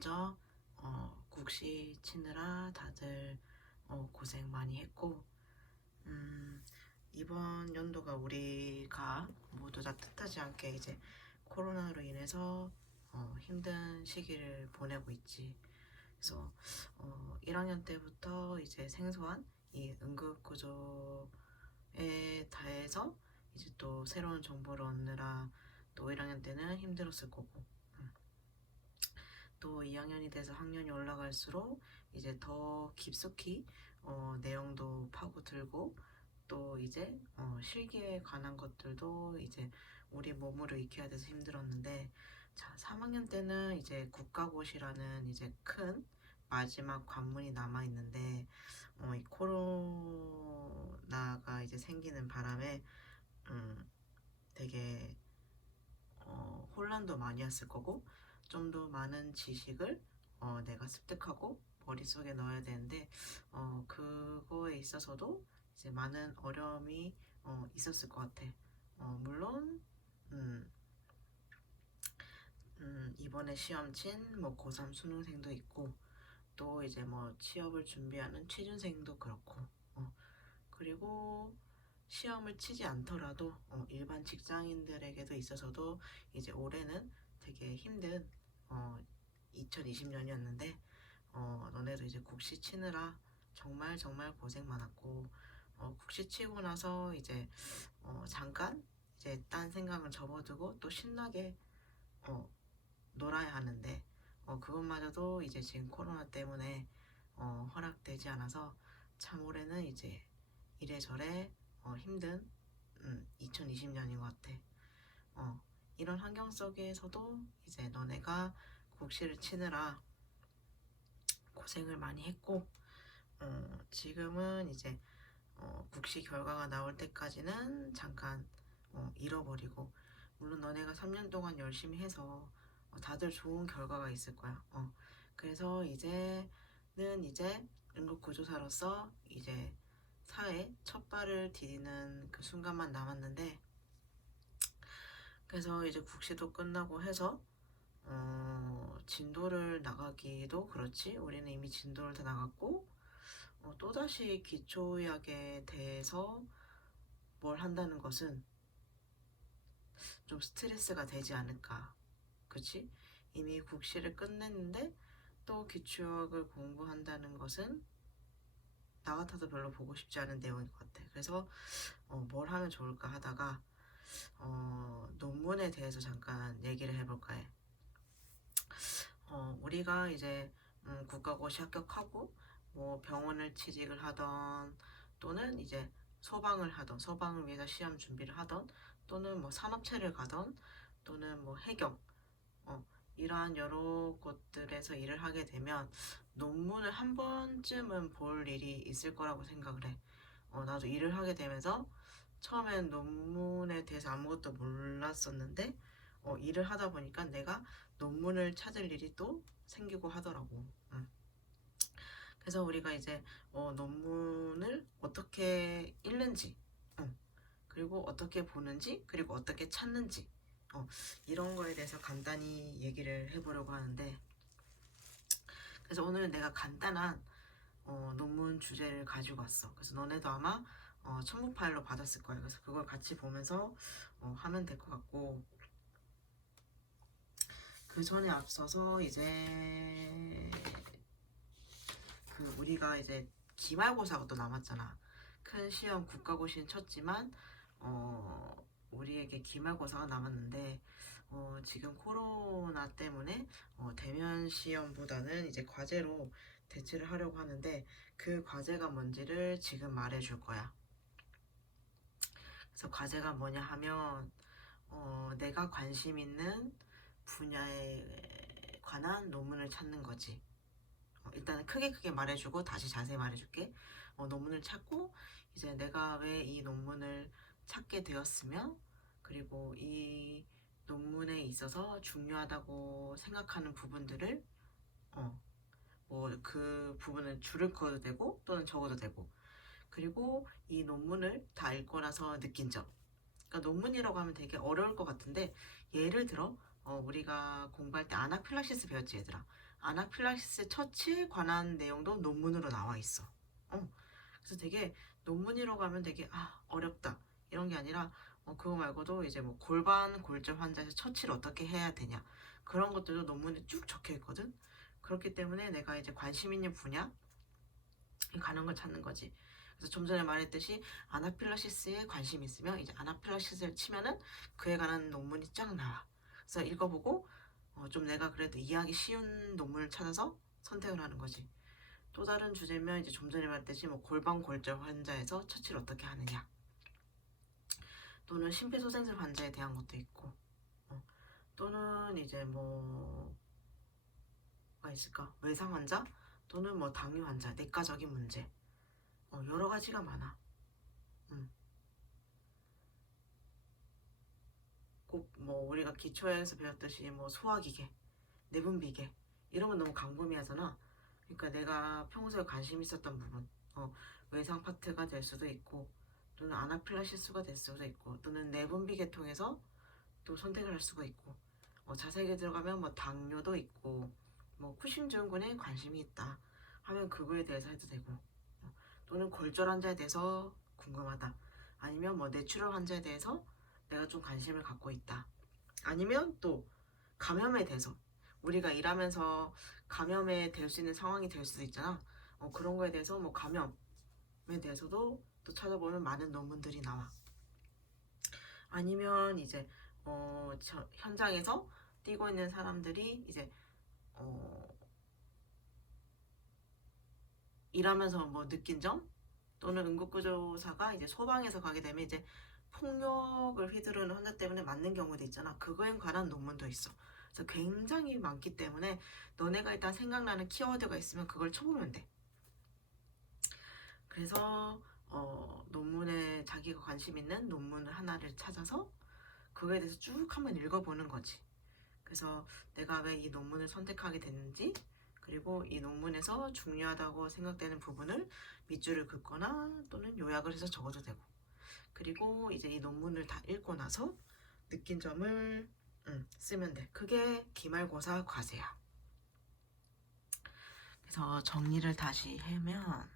먼저 국시 치느라 다들 고생 많이 했고, 이번 연도가 우리가 모두 다 뜻하지 않게 이제 코로나로 인해서 힘든 시기를 보내고 있지. 그래서 1학년 때부터 이제 생소한 이 응급구조에 대해서 이제 또 새로운 정보를 얻느라 또 1학년 때는 힘들었을 거고, 또 2학년이 돼서 학년이 올라갈수록 이제 더 깊숙이 내용도 파고들고, 또 이제 실기에 관한 것들도 이제 우리 몸으로 익혀야 돼서 힘들었는데, 자, 3학년 때는 이제 국가고시라는 이제 큰 마지막 관문이 남아 있는데, 이 코로나가 이제 생기는 바람에 되게 혼란도 많이 왔을 거고, 좀 더 많은 지식을 내가 습득하고 머릿속에 넣어야 되는데, 그거에 있어서도 이제 많은 어려움이 있었을 것 같아. 물론 음, 이번에 시험 친 뭐 고3 수능생도 있고, 또 이제 뭐 취업을 준비하는 취준생도 그렇고, 그리고 시험을 치지 않더라도 일반 직장인들에게도 있어서도 이제 올해는 되게 힘든 2020년이었는데, 너네도 이제 국시 치느라 정말 정말 고생 많았고, 국시 치고 나서 이제 잠깐 이제 딴 생각을 접어두고 또 신나게 어, 놀아야 하는데, 그것마저도 이제 지금 코로나 때문에 허락되지 않아서 참 올해는 이제 이래저래 힘든 2020년인 것 같아. 이런 환경 속에서도 이제 너네가 국시를 치느라 고생을 많이 했고, 지금은 이제 국시 결과가 나올 때까지는 잠깐 잃어버리고, 물론 너네가 3년 동안 열심히 해서 다들 좋은 결과가 있을 거야. 그래서 이제 응급구조사로서 이제 사회 첫 발을 디디는 그 순간만 남았는데, 그래서 이제 국시도 끝나고 해서 진도를 나가기도 그렇지. 우리는 이미 진도를 다 나갔고, 또다시 기초의학에 대해서 뭘 한다는 것은 좀 스트레스가 되지 않을까. 그치? 이미 국시를 끝냈는데 또 기초의학을 공부한다는 것은 나 같아도 별로 보고 싶지 않은 내용인 것 같아. 그래서 뭘 하면 좋을까 하다가 논문에 대해서 잠깐 얘기를 해볼까 해. 우리가 이제 국가고시 합격하고 뭐 병원을 취직을 하던, 또는 이제 소방을 위해서 시험 준비를 하던, 또는 뭐 산업체를 가던, 또는 뭐 해경, 이러한 여러 곳들에서 일을 하게 되면 논문을 한 번쯤은 볼 일이 있을 거라고 생각을 해. 나도 일을 하게 되면서 처음엔 논문에 대해서 아무것도 몰랐었는데, 일을 하다 보니까 내가 논문을 찾을 일이 또 생기고 하더라고. 그래서 우리가 이제 논문을 어떻게 읽는지, 그리고 어떻게 보는지, 그리고 어떻게 찾는지, 이런 거에 대해서 간단히 얘기를 해보려고 하는데, 그래서 오늘 내가 간단한 논문 주제를 가지고 왔어. 그래서 너네도 아마 첨부 파일로 받았을 거야. 그래서 그걸 같이 보면서 하면 될 것 같고, 그 전에 앞서서 이제 그 우리가 이제 기말고사가 또 남았잖아. 큰 시험 국가고시는 쳤지만 우리에게 기말고사가 남았는데, 지금 코로나 때문에 대면 시험보다는 이제 과제로 대체를 하려고 하는데, 그 과제가 뭔지를 지금 말해줄 거야. 그래서 과제가 뭐냐 하면 내가 관심 있는 분야에 관한 논문을 찾는 거지. 일단 크게 말해주고 다시 자세히 말해줄게. 논문을 찾고, 이제 내가 왜 이 논문을 찾게 되었으며, 그리고 이 논문에 있어서 중요하다고 생각하는 부분들을 뭐 그 부분을 줄을 그어도 되고 또는 적어도 되고, 그리고 이 논문을 다 읽고 나서 느낀 점. 그러니까 논문이라고 하면 되게 어려울 것 같은데, 예를 들어 우리가 공부할 때 아나필락시스 배웠지 얘들아. 아나필락시스 처치에 관한 내용도 논문으로 나와 있어. 그래서 되게 논문이라고 가면 되게 어렵다 이런 게 아니라 그거 말고도 이제 뭐 골반 골절 환자에서 처치를 어떻게 해야 되냐 그런 것들도 논문에 쭉 적혀 있거든. 그렇기 때문에 내가 이제 관심 있는 분야 가는 걸 찾는 거지. 그래서 좀 전에 말했듯이 아나필라시스에 관심이 있으면 이제 아나필라시스를 치면은 그에 관한 논문이 쫙 나와. 그래서 읽어보고 좀 내가 그래도 이해하기 쉬운 논문을 찾아서 선택을 하는 거지. 또 다른 주제면 이제 좀 전에 말했듯이 뭐 골반 골절 환자에서 처치를 어떻게 하느냐, 또는 심폐소생술 환자에 대한 것도 있고, 또는 이제 뭐가 있을까? 외상 환자, 또는 뭐 당뇨 환자, 내과적인 문제, 여러 가지가 많아. 꼭 뭐 우리가 기초에서 배웠듯이 뭐 소화기계, 내분비계 이런 건 너무 광범위하잖아. 그러니까 내가 평소에 관심 있었던 부분, 외상 파트가 될 수도 있고, 또는 아나필라시스가 될 수도 있고, 또는 내분비 계통에서 또 선택을 할 수가 있고, 자세하게 들어가면 뭐 당뇨도 있고, 뭐 쿠신 증후군에 관심이 있다 하면 그거에 대해서 해도 되고, 또는 골절 환자에 대해서 궁금하다, 아니면 뭐 뇌출혈 환자에 대해서 내가 좀 관심을 갖고 있다, 아니면 또 감염에 대해서 우리가 일하면서 감염에 될 수 있는 상황이 될 수도 있잖아. 그런 거에 대해서 뭐 감염에 대해서도 또 찾아보면 많은 논문들이 나와. 아니면 이제 현장에서 뛰고 있는 사람들이 이제 일하면서 뭐 느낀 점, 또는 응급구조사가 이제 소방에서 가게 되면 이제 폭력을 휘두르는 환자 때문에 맞는 경우도 있잖아. 그거에 관한 논문도 있어. 그래서 굉장히 많기 때문에 너네가 일단 생각나는 키워드가 있으면 그걸 쳐보면 돼. 그래서 논문에 자기가 관심 있는 논문을 하나를 찾아서 그거에 대해서 쭉 한번 읽어보는 거지. 그래서 내가 왜 이 논문을 선택하게 됐는지, 그리고 이 논문에서 중요하다고 생각되는 부분을 밑줄을 긋거나 또는 요약을 해서 적어도 되고, 그리고 이제 이 논문을 다 읽고 나서 느낀 점을 쓰면 돼. 그게 기말고사 과제야. 그래서 정리를 다시 하면,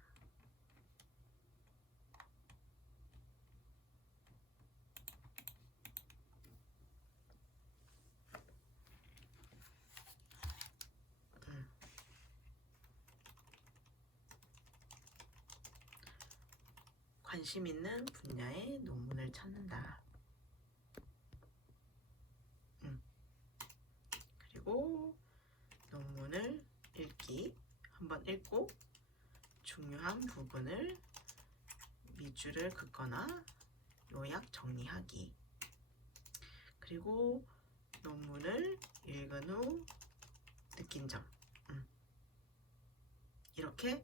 관심 있는 분야의 논문을 찾는다. 그리고 논문을 읽기, 한번 읽고 중요한 부분을 밑줄을 긋거나 요약 정리하기. 그리고 논문을 읽은 후 느낀 점. 이렇게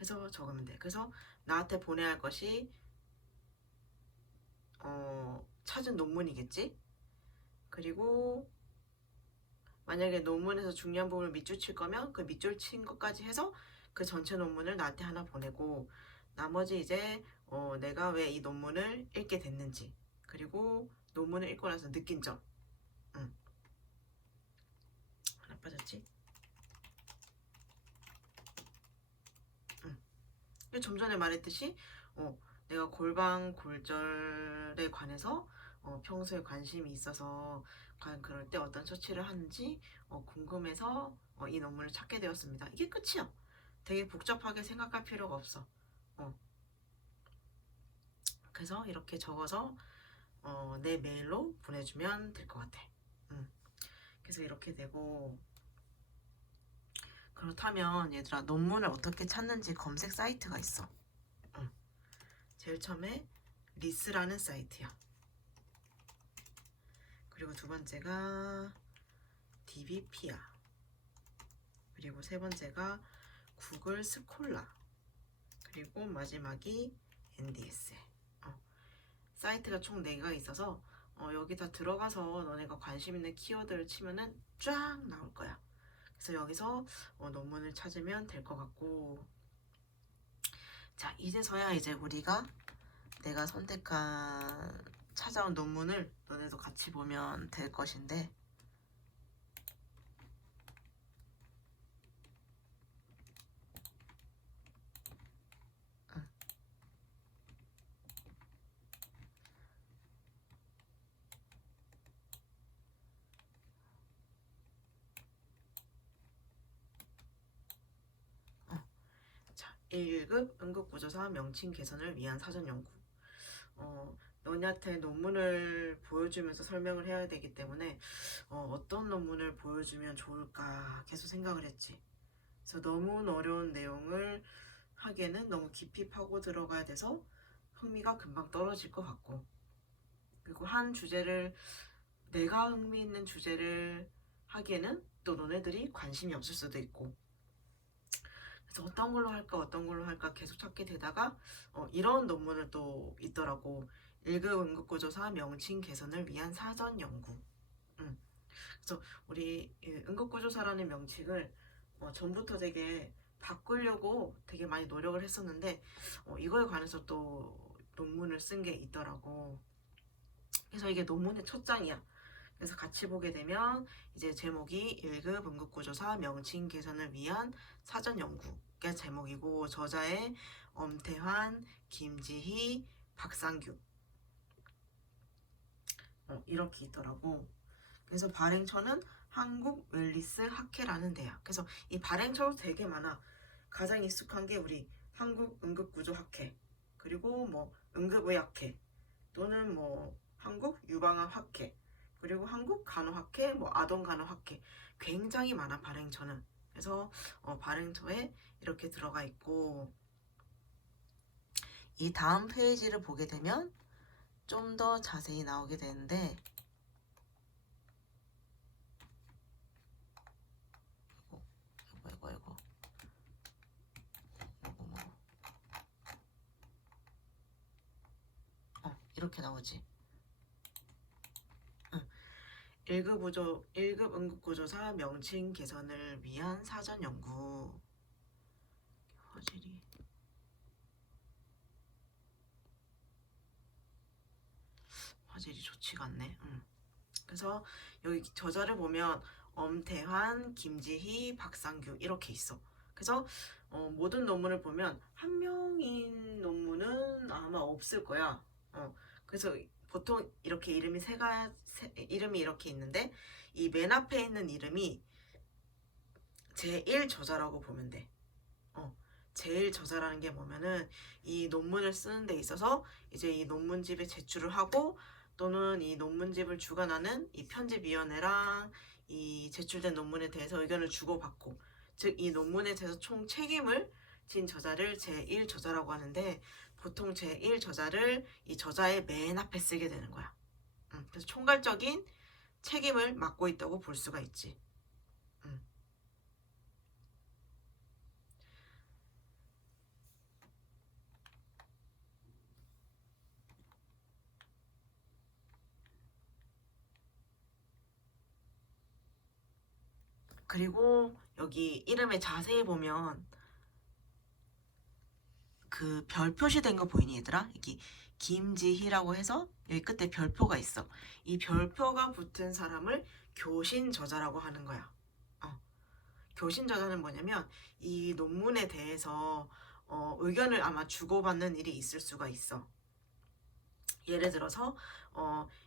해서 적으면 돼. 그래서 나한테 보내야 할 것이 찾은 논문이겠지. 그리고 만약에 논문에서 중요한 부분을 밑줄 칠 거면 그 밑줄 친 것까지 해서 그 전체 논문을 나한테 하나 보내고, 나머지 이제 내가 왜 이 논문을 읽게 됐는지, 그리고 논문을 읽고 나서 느낀 점. 하나 빠졌지? 좀 전에 말했듯이 내가 골반 골절에 관해서 평소에 관심이 있어서 과연 그럴 때 어떤 처치를 하는지 궁금해서 이 논문을 찾게 되었습니다. 이게 끝이야. 되게 복잡하게 생각할 필요가 없어. 그래서 이렇게 적어서 내 메일로 보내주면 될 것 같아. 그래서 이렇게 되고, 그렇다면 얘들아, 논문을 어떻게 찾는지 검색 사이트가 있어. 제일 처음에 리스라는 사이트야. 그리고 두 번째가 DBP야. 그리고 세 번째가 구글 스콜라. 그리고 마지막이 NDS. 사이트가 총 4개가 있어서 여기다 들어가서 너네가 관심 있는 키워드를 치면은 쫙 나올 거야. 그래서 여기서 논문을 찾으면 될 것 같고, 자, 이제서야 이제 우리가 내가 선택한 찾아온 논문을 너네도 같이 보면 될 것인데, 1급 응급구조사 명칭 개선을 위한 사전 연구. 너희한테 논문을 보여주면서 설명을 해야 되기 때문에 어떤 논문을 보여주면 좋을까 계속 생각을 했지. 그래서 너무 어려운 내용을 하기에는 너무 깊이 파고 들어가야 돼서 흥미가 금방 떨어질 것 같고, 그리고 한 주제를, 내가 흥미 있는 주제를 하기에는 또 너네들이 관심이 없을 수도 있고, 그래서 어떤 걸로 할까 계속 찾게 되다가 이런 논문을 또 있더라고. 1급 응급구조사 명칭 개선을 위한 사전 연구. 음. 그래서 우리 응급구조사라는 명칭을 전부터 되게 바꾸려고 되게 많이 노력을 했었는데 이거에 관해서 또 논문을 쓴 게 있더라고. 그래서 이게 논문의 첫 장이야. 그래서 같이 보게 되면 이제 제목이 1급 응급구조사 명칭 개선을 위한 사전 연구가 제목이고, 저자의 엄태환, 김지희, 박상규 이렇게 있더라고. 그래서 발행처는 한국 웰리스 학회라는 데야. 그래서 이 발행처도 되게 많아. 가장 익숙한 게 우리 한국 응급구조학회, 그리고 뭐 응급의학회, 또는 뭐 한국 유방암학회, 그리고 한국 간호학회, 뭐 아동간호학회, 굉장히 많아 발행처는. 그래서 발행처에 이렇게 들어가 있고, 이 다음 페이지를 보게 되면 좀 더 자세히 나오게 되는데, 이거 이렇게 나오지. 1급 응급구조사 명칭 개선을 위한 사전 연구. 화질이 좋지가 않네. 그래서 여기 저자를 보면 엄태환, 김지희, 박상규 이렇게 있어. 그래서 모든 논문을 보면 한 명인 논문은 아마 없을 거야. 그래서 보통 이렇게 이름이 이렇게 있는데, 이 맨 앞에 있는 이름이 제1 저자라고 보면 돼. 제일 저자라는 게 뭐냐면 이 논문을 쓰는 데 있어서 이제 이 논문집에 제출을 하고, 또는 이 논문집을 주관하는 이 편집위원회랑 이 제출된 논문에 대해서 의견을 주고받고, 즉 이 논문에 대해서 총 책임을 진 저자를 제1 저자라고 하는데, 보통 제1 저자를 이 저자의 맨 앞에 쓰게 되는 거야. 그래서 총괄적인 책임을 맡고 있다고 볼 수가 있지. 그리고 여기 이름에 자세히 보면 그 별 표시된 거 보이니 얘들아? 여기 김지희라고 해서 여기 끝에 별표가 있어. 이 별표가 붙은 사람을 교신 저자라고 하는 거야. 교신 저자는 뭐냐면 이 논문에 대해서 의견을 아마 주고받는 일이 있을 수가 있어. 예를 들어서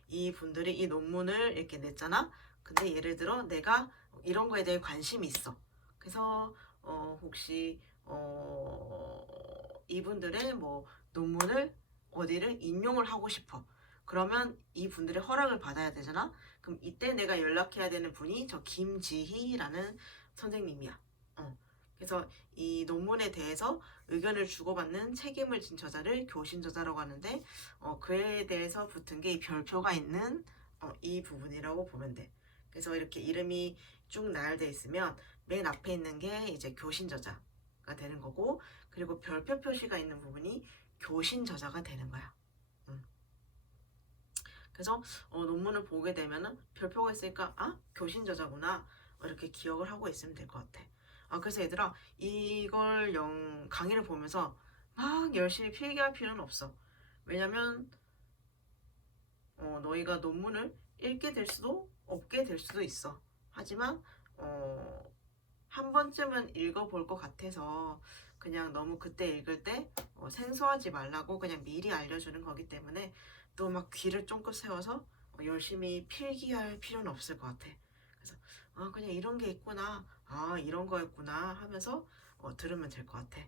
이 분들이 이 논문을 이렇게 냈잖아. 근데 예를 들어 내가 이런 거에 대해 관심이 있어. 그래서 혹시 이분들의 뭐 논문을 어디를 인용을 하고 싶어. 그러면 이 분들의 허락을 받아야 되잖아. 그럼 이때 내가 연락해야 되는 분이 저 김지희라는 선생님이야. 그래서 이 논문에 대해서 의견을 주고받는 책임을 진 저자를 교신 저자라고 하는데, 그에 대해서 붙은 게 이 별표가 있는 이 부분이라고 보면 돼. 그래서 이렇게 이름이 쭉 나열돼 있으면 맨 앞에 있는 게 이제 교신 저자가 되는 거고, 그리고 별표 표시가 있는 부분이 교신 저자가 되는 거야. 그래서 논문을 보게 되면은 별표가 있으니까 교신 저자구나 이렇게 기억을 하고 있으면 될 것 같아. 그래서 얘들아, 이걸 강의를 보면서 막 열심히 필기할 필요는 없어. 왜냐면 너희가 논문을 읽게 될 수도 없게 될 수도 있어. 하지만 한 번쯤은 읽어볼 것 같아서 그냥 너무 그때 읽을 때 생소하지 말라고 그냥 미리 알려주는 거기 때문에, 또 막 귀를 쫑긋 세워서 열심히 필기할 필요는 없을 것 같아. 그래서 그냥 이런 게 있구나, 이런 거였구나 하면서 들으면 될 것 같아.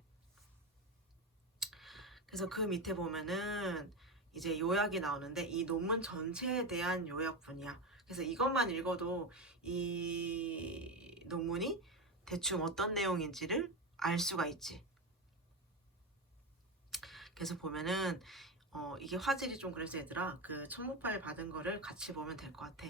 그래서 그 밑에 보면은 이제 요약이 나오는데 이 논문 전체에 대한 요약분이야. 그래서 이것만 읽어도 이 논문이 대충 어떤 내용인지를 알 수가 있지. 그래서 보면은 이게 화질이 좀 그래서 얘들아 그 첨부 파일 받은 거를 같이 보면 될 것 같아.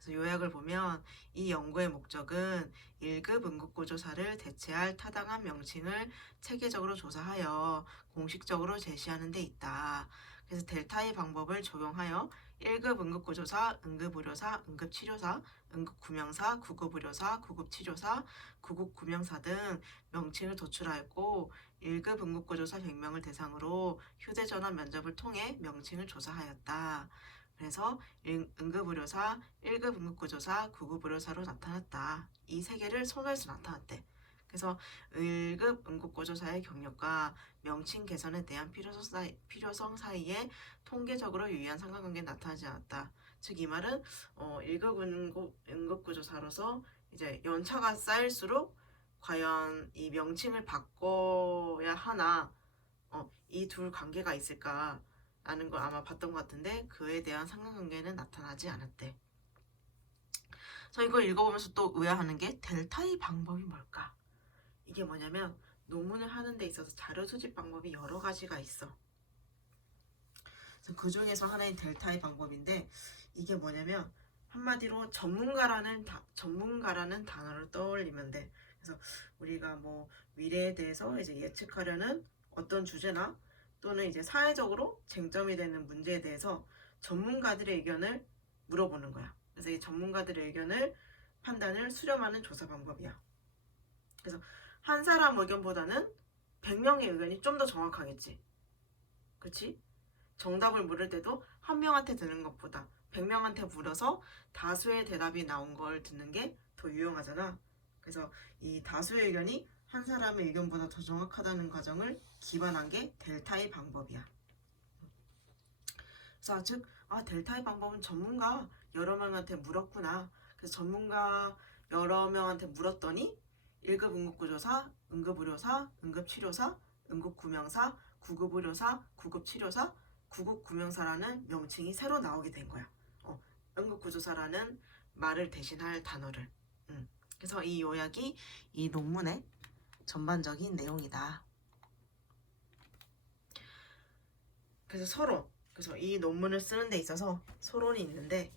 그래서 요약을 보면 이 연구의 목적은 1급 응급구조사를 대체할 타당한 명칭을 체계적으로 조사하여 공식적으로 제시하는 데 있다. 그래서 델타의 방법을 적용하여 1급 응급구조사, 응급의료사, 응급치료사, 응급구명사, 구급의료사, 구급치료사, 구급구명사 등 명칭을 도출하였고 1급 응급구조사 100명을 대상으로 휴대전화 면접을 통해 명칭을 조사하였다. 그래서 응급의료사, 1급 응급구조사, 9급 의료사로 나타났다. 이 세 개를 손에서 나타났대. 그래서 1급 응급구조사의 경력과 명칭 개선에 대한 필요성 사이에 통계적으로 유의한 상관관계는 나타나지 않았다. 즉 이 말은 1급 응급구조사로서 이제 연차가 쌓일수록 과연 이 명칭을 바꿔야 하나 이 둘 관계가 있을까 라는 걸 아마 봤던 것 같은데 그에 대한 상관관계는 나타나지 않았대. 그래서 이걸 읽어보면서 또 의아하는 게 델타의 방법이 뭘까? 이게 뭐냐면 논문을 하는 데 있어서 자료 수집 방법이 여러 가지가 있어. 그래서 그 중에서 하나인 델타의 방법인데 이게 뭐냐면 한마디로 전문가라는 단어를 떠올리면 돼. 그래서 우리가 뭐 미래에 대해서 이제 예측하려는 어떤 주제나 또는 이제 사회적으로 쟁점이 되는 문제에 대해서 전문가들의 의견을 물어보는 거야. 그래서 이 전문가들의 의견을 판단을 수렴하는 조사 방법이야. 그래서 한 사람 의견보다는 100명의 의견이 좀 더 정확하겠지. 그치? 정답을 물을 때도 한 명한테 듣는 것보다 100명한테 물어서 다수의 대답이 나온 걸 듣는 게 더 유용하잖아. 그래서 이 다수의 의견이 한 사람의 의견보다 더 정확하다는 과정을 기반한 게 델타의 방법이야. 그래서 즉, 델타의 방법은 전문가 여러 명한테 물었구나. 그래서 전문가 여러 명한테 물었더니 1급 응급구조사, 응급의료사, 응급치료사, 응급구명사, 구급의료사, 구급치료사, 구급구명사라는 명칭이 새로 나오게 된 거야. 응급구조사라는 말을 대신할 단어를. 그래서 이 요약이 이 논문의 전반적인 내용이다. 그래서 서론. 그래서 이 논문을 쓰는 데 있어서 서론이 있는데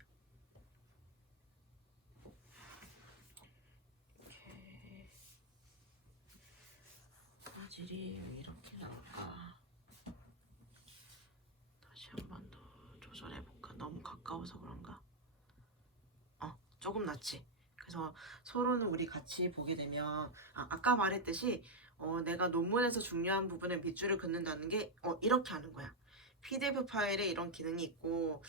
화질이 왜 이렇게 나올까? 다시 한 번 더 조절해볼까? 너무 가까워서 그런가? 조금 낫지. 그래서 서론을 우리 같이 보게 되면 아까 말했듯이 내가 논문에서 중요한 부분에 밑줄을 긋는다는 게 이렇게 하는 거야. PDF 파일에 이런 기능이 있고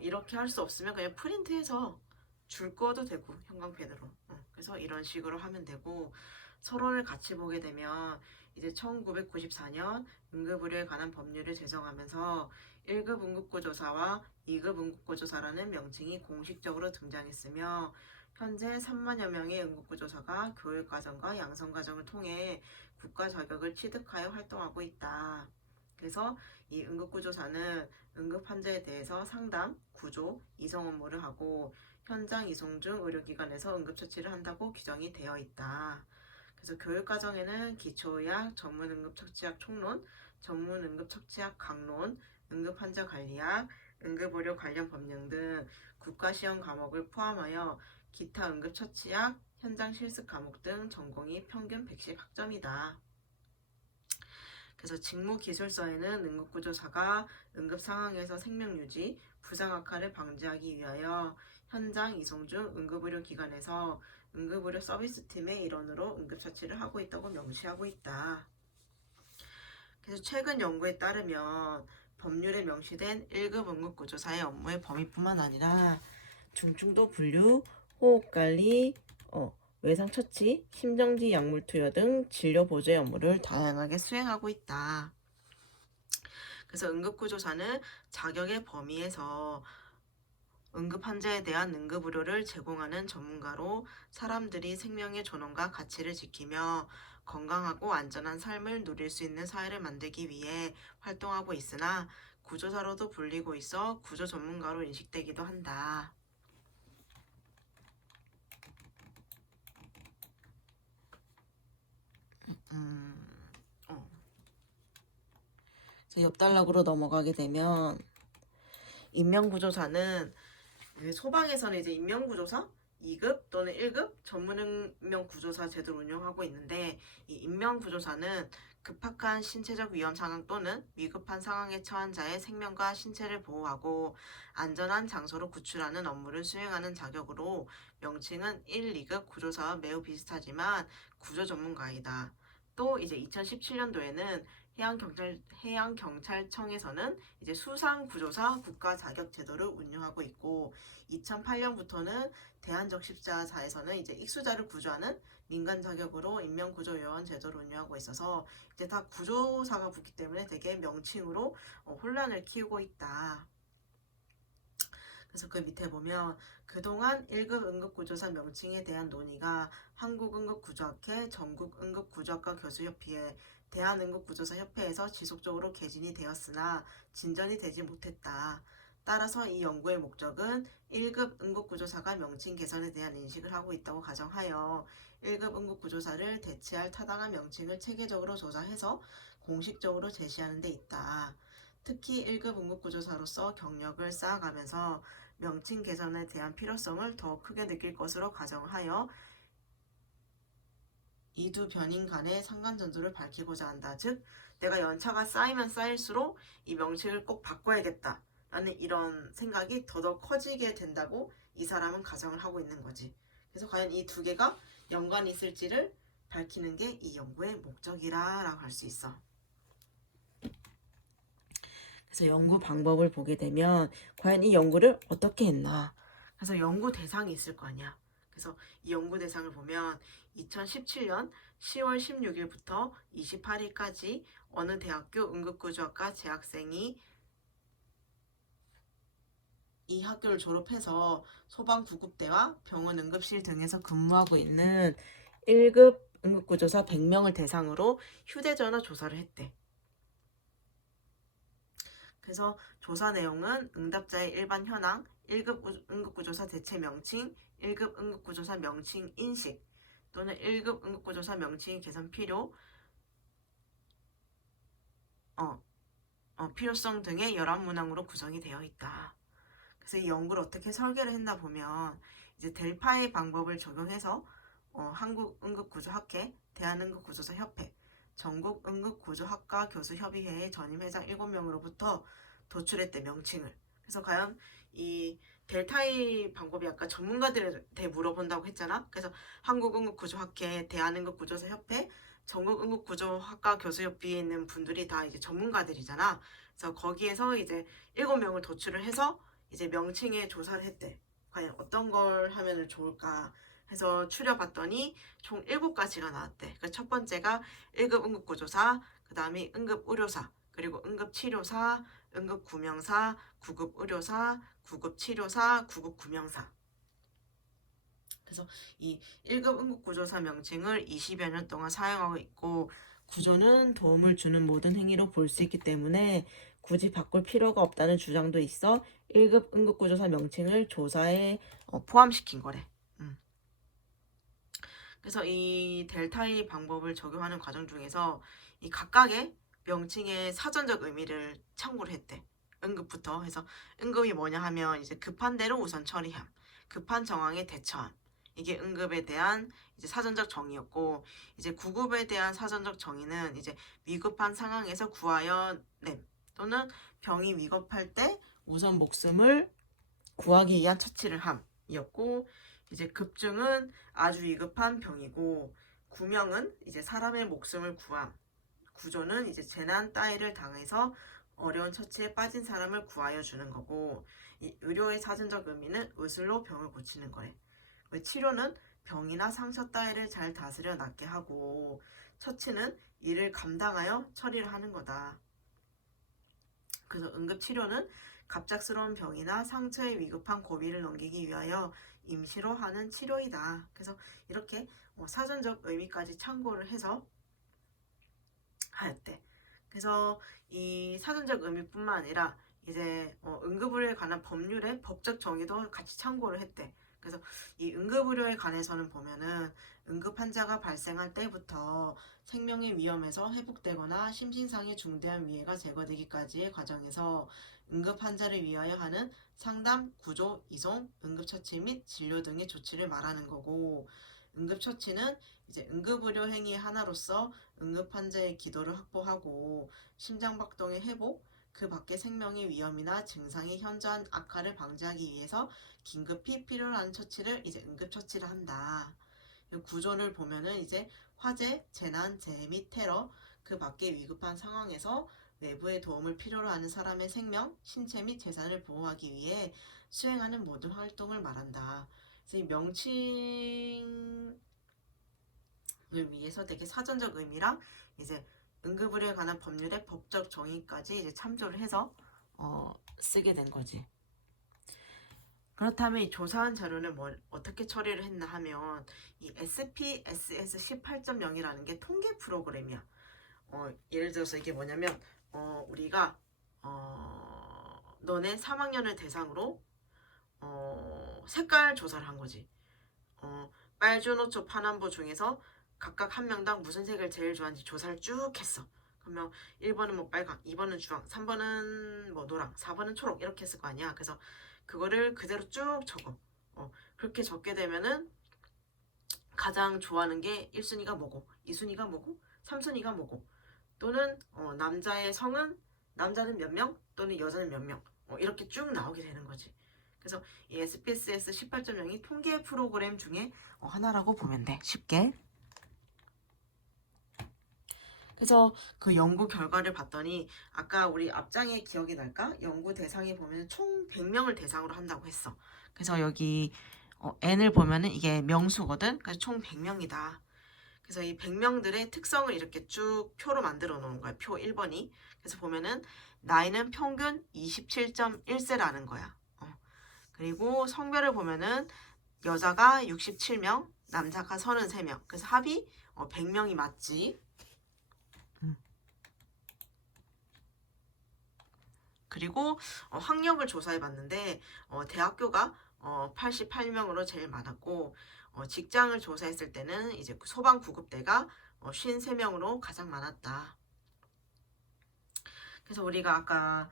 이렇게 할 수 없으면 그냥 프린트해서 줄 거도 되고 형광펜으로 그래서 이런 식으로 하면 되고 서론을 같이 보게 되면 이제 1994년 응급의료에 관한 법률을 제정하면서 1급 응급구조사와 2급 응급구조사라는 명칭이 공식적으로 등장했으며 현재 3만여 명의 응급구조사가 교육과정과 양성과정을 통해 국가 자격을 취득하여 활동하고 있다. 그래서 이 응급구조사는 응급환자에 대해서 상담, 구조, 이송 업무를 하고 현장 이송 중 의료기관에서 응급처치를 한다고 규정이 되어 있다. 그래서 교육과정에는 기초의학, 전문응급처치학 총론, 전문응급처치학 강론, 응급환자관리학, 응급의료 관련 법령 등 국가시험 과목을 포함하여 기타 응급처치학, 현장 실습 과목 등 전공이 평균 110학점이다. 그래서 직무기술서에는 응급구조사가 응급상황에서 생명유지, 부상악화를 방지하기 위하여 현장 이송 중 응급의료기관에서 응급의료 서비스팀의 일원으로 응급처치를 하고 있다고 명시하고 있다. 그래서 최근 연구에 따르면 법률에 명시된 1급 응급구조사의 업무의 범위뿐만 아니라 중증도 분류, 호흡관리, 외상처치, 심정지 약물 투여 등 진료 보조의 업무를 다양하게 수행하고 있다. 그래서 응급구조사는 자격의 범위에서 응급 환자에 대한 응급 의료를 제공하는 전문가로 사람들이 생명의 존엄과 가치를 지키며 건강하고 안전한 삶을 누릴 수 있는 사회를 만들기 위해 활동하고 있으나 구조사로도 불리고 있어 구조 전문가로 인식되기도 한다. 음, 어. 그래서 옆 단락으로 넘어가게 되면 인명구조사는 소방에서는 이제 인명구조사 2급 또는 1급 전문인명구조사 제도를 운영하고 있는데 이 인명구조사는 급박한 신체적 위험 상황 또는 위급한 상황에 처한 자의 생명과 신체를 보호하고 안전한 장소로 구출하는 업무를 수행하는 자격으로 명칭은 1, 2급 구조사와 매우 비슷하지만 구조 전문가이다. 또 이제 2017년도에는 해양경찰청에서는 이제 수상구조사 국가 자격 제도를 운영하고 있고 2008년부터는 대한적십자사에서는 이제 익수자를 구조하는 민간 자격으로 인명구조요원 제도를 운영하고 있어서 이제 다 구조사가 붙기 때문에 되게 명칭으로 혼란을 키우고 있다. 그래서 그 밑에 보면 그동안 1급 응급구조사 명칭에 대한 논의가 한국응급구조학회, 전국응급구조학과 교수협의회, 대한응급구조사협회에서 지속적으로 개진이 되었으나 진전이 되지 못했다. 따라서 이 연구의 목적은 1급 응급구조사가 명칭 개선에 대한 인식을 하고 있다고 가정하여 1급 응급구조사를 대체할 타당한 명칭을 체계적으로 조사해서 공식적으로 제시하는 데 있다. 특히 1급 응급구조사로서 경력을 쌓아가면서 명칭 개선에 대한 필요성을 더 크게 느낄 것으로 가정하여 이 두 변인 간의 상관전조를 밝히고자 한다. 즉, 내가 연차가 쌓이면 쌓일수록 이 명칭을 꼭 바꿔야겠다. 라는 이런 생각이 더더 커지게 된다고 이 사람은 가정을 하고 있는 거지. 그래서 과연 이 두 개가 연관이 있을지를 밝히는 게 이 연구의 목적이라고 할 수 있어. 그래서 연구 방법을 보게 되면 과연 이 연구를 어떻게 했나. 그래서 연구 대상이 있을 거 아니야. 그래서 이 연구 대상을 보면 2017년 10월 16일부터 28일까지 어느 대학교 응급구조학과 재학생이 이 학교를 졸업해서 소방구급대와 병원 응급실 등에서 근무하고 있는 1급 응급구조사 100명을 대상으로 휴대전화 조사를 했대. 그래서 조사 내용은 응답자의 일반 현황, 1급 응급구조사 대체 명칭, 1급 응급구조사 명칭 인식 또는 1급 응급구조사 명칭 개선 필요성 등의 11문항으로 구성이 되어 있다. 그래서 이 연구를 어떻게 설계를 했나 보면 이제 델파의 방법을 적용해서 한국응급구조학회, 대한응급구조사협회, 전국응급구조학과 교수협의회의 전임회장 7명으로부터 도출했대 명칭을. 그래서 과연 이 델타의 방법이 아까 전문가들한테 물어본다고 했잖아. 그래서 한국응급구조학회, 대한응급구조사협회, 전국응급구조학과 교수협의회에 있는 분들이 다 이제 전문가들이잖아. 그래서 거기에서 이제 7명을 도출을 해서 이제 명칭에 조사를 했대. 과연 어떤 걸 하면 좋을까 해서 추려봤더니 총 7가지가 나왔대. 그 첫 번째가 1급 응급구조사, 그 다음에 응급의료사, 그리고 응급치료사, 응급구명사, 구급의료사, 구급치료사, 구급구명사. 그래서 이 1급 응급구조사 명칭을 20여 년 동안 사용하고 있고 구조는 도움을 주는 모든 행위로 볼 수 있기 때문에 굳이 바꿀 필요가 없다는 주장도 있어 1급 응급구조사 명칭을 조사에 포함시킨 거래. 그래서 이 델타의 방법을 적용하는 과정 중에서 이 각각의 명칭의 사전적 의미를 참고를 했대. 응급부터 해서 응급이 뭐냐 하면 이제 급한 대로 우선 처리함, 급한 정황에 대처함. 이게 응급에 대한 이제 사전적 정의였고 이제 구급에 대한 사전적 정의는 이제 위급한 상황에서 구하여 냄 또는 병이 위급할 때 우선 목숨을 구하기 위한 처치를 함이었고 이제 급증은 아주 위급한 병이고 구명은 이제 사람의 목숨을 구함 구조는 이제 재난 따위를 당해서 어려운 처치에 빠진 사람을 구하여 주는 거고 이 의료의 사전적 의미는 의술로 병을 고치는 거래. 치료는 병이나 상처 따위를 잘 다스려 낫게 하고 처치는 이를 감당하여 처리를 하는 거다. 그래서 응급치료는 갑작스러운 병이나 상처에 위급한 고비를 넘기기 위하여 임시로 하는 치료이다. 그래서 이렇게 사전적 의미까지 참고를 해서 하였대. 그래서 이 사전적 의미뿐만 아니라 이제 응급의료에 관한 법률의 법적 정의도 같이 참고를 했대. 그래서 이 응급의료에 관해서는 보면은 응급 환자가 발생할 때부터 생명의 위험에서 회복되거나 심신상의 중대한 위해가 제거되기까지의 과정에서 응급 환자를 위하여 하는 상담, 구조, 이송, 응급처치 및 진료 등의 조치를 말하는 거고, 응급처치는 이제 응급의료 행위의 하나로서 응급 환자의 기도를 확보하고 심장박동의 회복, 그 밖에 생명의 위험이나 증상의 현저한 악화를 방지하기 위해서 긴급히 필요한 처치를 이제 응급처치를 한다. 구조를 보면은 이제 화재, 재난, 재해 및 테러, 그 밖에 위급한 상황에서 외부의 도움을 필요로 하는 사람의 생명, 신체 및 재산을 보호하기 위해 수행하는 모든 활동을 말한다. 그래서 이 명칭 위해서 되게 사전적 의미랑 이제 응급의료에 관한 법률의 법적 정의까지 이제 참조를 해서 쓰게 된 거지. 그렇다면 이 조사한 자료는 어떻게 처리를 했나 하면 이 SPSS 18.0이라는 게 통계 프로그램이야. 예를 들어서 이게 뭐냐면 우리가 너네 3학년을 대상으로 색깔 조사를 한 거지. 빨주노초 파남보 중에서 각각 한 명당 무슨 색을 제일 좋아하는지 조사를 쭉 했어. 그러면 1번은 뭐 빨강, 2번은 주황, 3번은 뭐 노랑, 4번은 초록 이렇게 했을 거 아니야. 그래서 그거를 그대로 쭉 적어. 그렇게 적게 되면은 가장 좋아하는 게 1순위가 뭐고, 2순위가 뭐고, 3순위가 뭐고, 또는 남자의 성은 남자는 몇 명, 또는 여자는 몇 명, 이렇게 쭉 나오게 되는 거지. 그래서 이 SPSS 18.0이 통계 프로그램 중에 하나라고 보면 돼. 쉽게. 그래서 그 연구 결과를 봤더니 아까 우리 앞장에 기억이 날까? 연구 대상에 보면 총 100명을 대상으로 한다고 했어. 그래서 여기 N을 보면은 이게 명수거든. 그래서 총 100명이다. 그래서 이 100명들의 특성을 이렇게 쭉 표로 만들어 놓은 거야. 표 1번이. 그래서 보면은 나이는 평균 27.1세라는 거야. 그리고 성별을 보면은 여자가 67명, 남자가 33명. 그래서 합이 100명이 맞지. 그리고 학력을 조사해 봤는데 대학교가 88명으로 제일 많았고 직장을 조사했을 때는 이제 소방 구급대가 53명으로 가장 많았다. 그래서 우리가 아까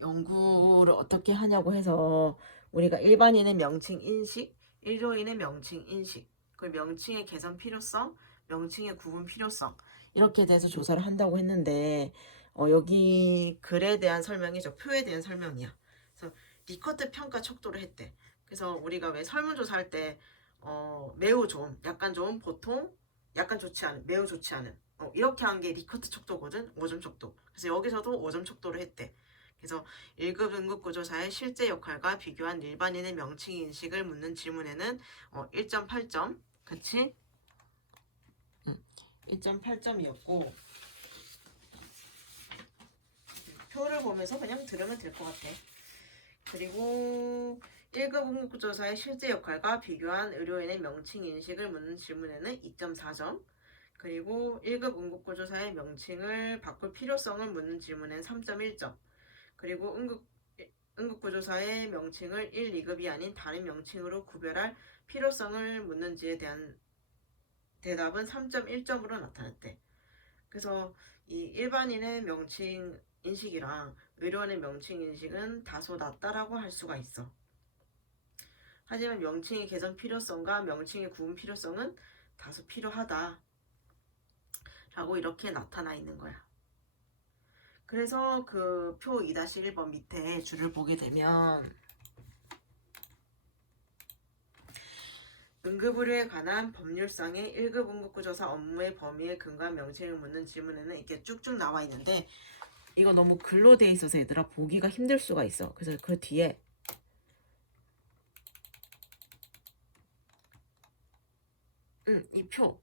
연구를 어떻게 하냐고 해서 우리가 일반인의 명칭 인식, 일조인의 명칭 인식, 그리고 명칭의 개선 필요성, 명칭의 구분 필요성 이렇게 돼서 조사를 한다고 했는데 여기 글에 대한 설명이 저 표에 대한 설명이야. 그래서 리커트 평가 척도를 했대. 그래서 우리가 왜 설문조사할 때 매우 좋은, 약간 좋은, 보통, 약간 좋지 않은, 매우 좋지 않은 이렇게 한 게 리커트 척도거든. 5점 척도. 그래서 여기서도 5점 척도를 했대. 그래서 1급 응급구조사의 실제 역할과 비교한 일반인의 명칭 인식을 묻는 질문에는 1.8점, 그치? 1.8점이었고 표를 보면서 그냥 들으면 될 것 같아. 그리고 1급 응급구조사의 실제 역할과 비교한 의료인의 명칭 인식을 묻는 질문에는 2.4점, 그리고 1급 응급구조사의 명칭을 바꿀 필요성을 묻는 질문에는 3.1점, 그리고 응급구조사의 명칭을 1, 2급이 아닌 다른 명칭으로 구별할 필요성을 묻는지에 대한 대답은 3.1점으로 나타났대. 그래서 이 일반인의 명칭 인식이랑 의료인의 명칭 인식은 다소 낮다라고 할 수가 있어. 하지만 명칭의 개선 필요성과 명칭의 구분 필요성은 다소 필요하다. 라고 이렇게 나타나 있는 거야. 그래서 그 표 2-1번 밑에 줄을 보게 되면 응급의료에 관한 법률상의 1급 응급구조사 업무의 범위에 근거한 명칭을 묻는 질문에는 이렇게 쭉쭉 나와 있는데 이거 너무 글로 돼 있어서 얘들아 보기가 힘들 수가 있어. 그래서 그 뒤에 이 표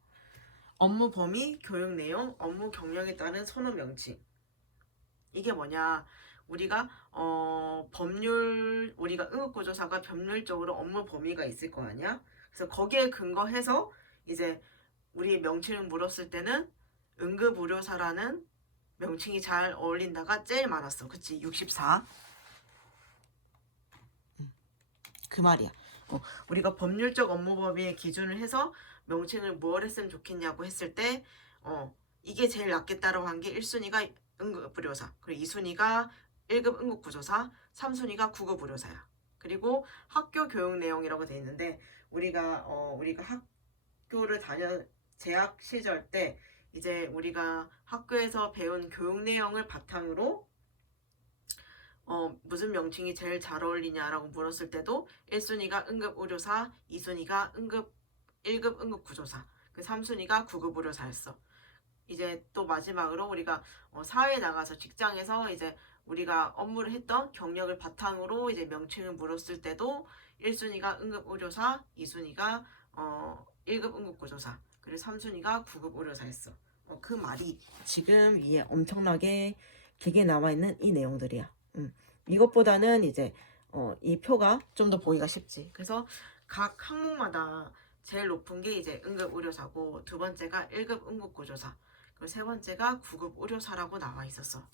업무 범위, 교육 내용, 업무 경력에 따른 선호 명칭 이게 뭐냐 우리가 우리가 응급구조사가 법률적으로 업무 범위가 있을 거 아니야? 그래서 거기에 근거해서 이제 우리 명칭을 물었을 때는 응급의료사라는 명칭이 잘 어울린다가 제일 많았어. 그치? 64. 그 말이야. 우리가 법률적 업무 범위의 기준을 해서 명칭을 뭘 했으면 좋겠냐고 했을 때 이게 제일 낫겠다라고 한 게 1순위가 응급의료사, 그리고 2순위가 1급 응급구조사, 3순위가 9급 의료사야. 그리고 학교 교육 내용이라고 돼 있는데 우리가 학교를 재학 시절 때 이제 우리가 학교에서 배운 교육 내용을 바탕으로 무슨 명칭이 제일 잘 어울리냐라고 물었을 때도 1순위가 응급의료사, 2순위가 1급 응급구조사, 그 3순위가 9급 의료사였어. 이제 또 마지막으로 우리가 사회에 나가서 직장에서 이제 우리가 업무를 했던 경력을 바탕으로 이제 명칭을 물었을 때도 1순위가 응급의료사, 2순위가 1급 응급구조사, 그리고 3순위가 9급 의료사였어. 그 말이 지금 위에 엄청나게 길게 나와있는 이 내용들이야. 이것보다는 이제 이 표가 좀 더 보기가 쉽지. 그래서 각 항목마다 제일 높은 게 이제 응급의료사고, 두 번째가 1급 응급구조사, 그리고 세 번째가 9급 의료사라고 나와 있었어.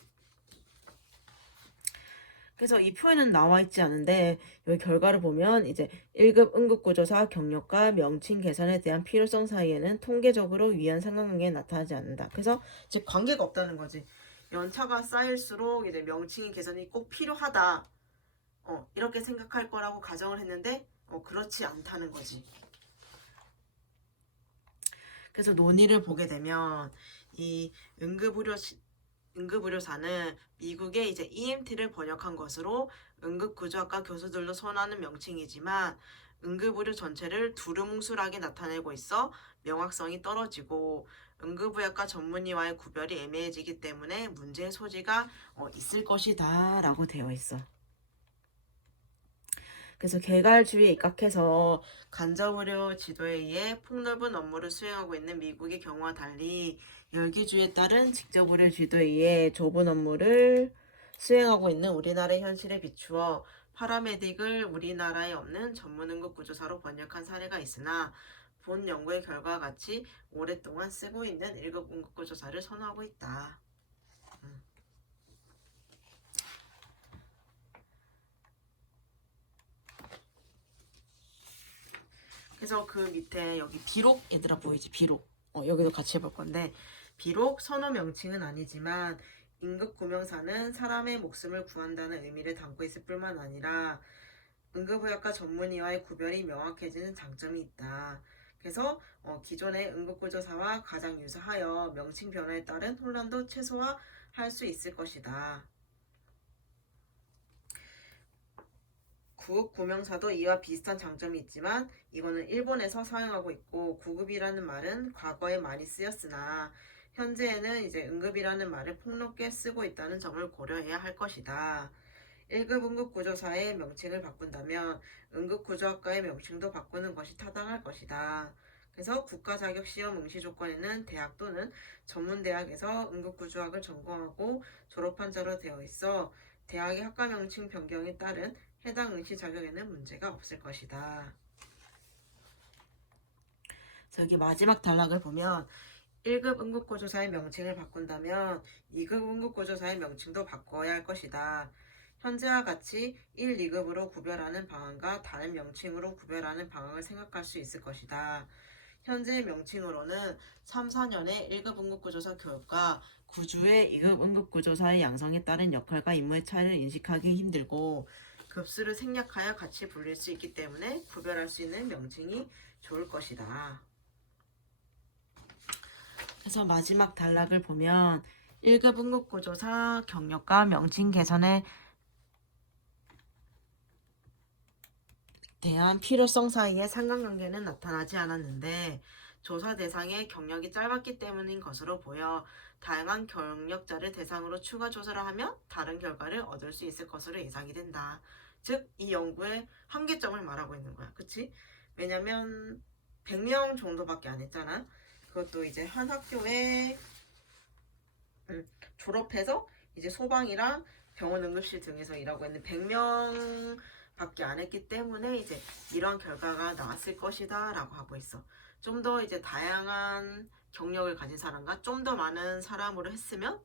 그래서 이 표에는 나와 있지 않은데 여기 결과를 보면 이제 1급 응급구조사 경력과 명칭 개선에 대한 필요성 사이에는 통계적으로 위한 상관관계가 나타나지 않는다. 그래서 즉 관계가 없다는 거지. 연차가 쌓일수록 이제 명칭의 개선이 꼭 필요하다. 이렇게 생각할 거라고 가정을 했는데 그렇지 않다는 거지. 그래서 논의를 보게 되면 이 응급의료사는 미국의 이제 EMT를 번역한 것으로 응급구조학과 교수들도 선호하는 명칭이지만 응급의료 전체를 두루뭉술하게 나타내고 있어 명확성이 떨어지고 응급의학과 전문의와의 구별이 애매해지기 때문에 문제의 소지가 있을 것이다 라고 되어 있어. 그래서 개괄주의에 입각해서 간접의료 지도에 의해 폭넓은 업무를 수행하고 있는 미국의 경우와 달리 열기주의에 따른 직접의료 지도에 의해 좁은 업무를 수행하고 있는 우리나라의 현실에 비추어 파라메딕을 우리나라에 없는 전문응급구조사로 번역한 사례가 있으나 본 연구의 결과와 같이 오랫동안 쓰고 있는 1급 응급구조사를 선호하고 있다. 그래서 그 밑에 여기 비록 얘들아 보이지? 비록. 여기도 같이 해볼 건데 비록 선호 명칭은 아니지만 응급구명사는 사람의 목숨을 구한다는 의미를 담고 있을 뿐만 아니라 응급의학과 전문의와의 구별이 명확해지는 장점이 있다. 그래서 기존의 응급구조사와 가장 유사하여 명칭 변화에 따른 혼란도 최소화할 수 있을 것이다. 구급 구명사도 이와 비슷한 장점이 있지만 이거는 일본에서 사용하고 있고, 구급이라는 말은 과거에 많이 쓰였으나 현재에는 이제 응급이라는 말을 폭넓게 쓰고 있다는 점을 고려해야 할 것이다. 1급 응급구조사의 명칭을 바꾼다면 응급구조학과의 명칭도 바꾸는 것이 타당할 것이다. 그래서 국가자격시험 응시 조건에는 대학 또는 전문대학에서 응급구조학을 전공하고 졸업한 자로 되어 있어 대학의 학과 명칭 변경에 따른 해당 응시 자격에는 문제가 없을 것이다. 여기 마지막 단락을 보면 1급 응급구조사의 명칭을 바꾼다면 2급 응급구조사의 명칭도 바꿔야 할 것이다. 현재와 같이 1, 2급으로 구별하는 방안과 다른 명칭으로 구별하는 방안을 생각할 수 있을 것이다. 현재의 명칭으로는 3, 4년의 1급 응급구조사 교육과 9주의 2급 응급구조사의 양성에 따른 역할과 임무의 차이를 인식하기 힘들고 급수를 생략하여 같이 불릴 수 있기 때문에 구별할 수 있는 명칭이 좋을 것이다. 그래서 마지막 단락을 보면 1급 응급구조사 경력과 명칭 개선에 대한 필요성 사이에 상관관계는 나타나지 않았는데 조사 대상의 경력이 짧았기 때문인 것으로 보여 다양한 경력자를 대상으로 추가 조사를 하면 다른 결과를 얻을 수 있을 것으로 예상이 된다. 즉, 이 연구의 한계점을 말하고 있는 거야. 그치? 왜냐면 100명 정도밖에 안 했잖아. 그것도 이제 한 학교에 졸업해서 이제 소방이랑 병원 응급실 등에서 일하고 있는 100명 밖에 안 했기 때문에 이제 이런 결과가 나왔을 것이다 라고 하고 있어. 좀 더 이제 다양한 경력을 가진 사람과 좀 더 많은 사람으로 했으면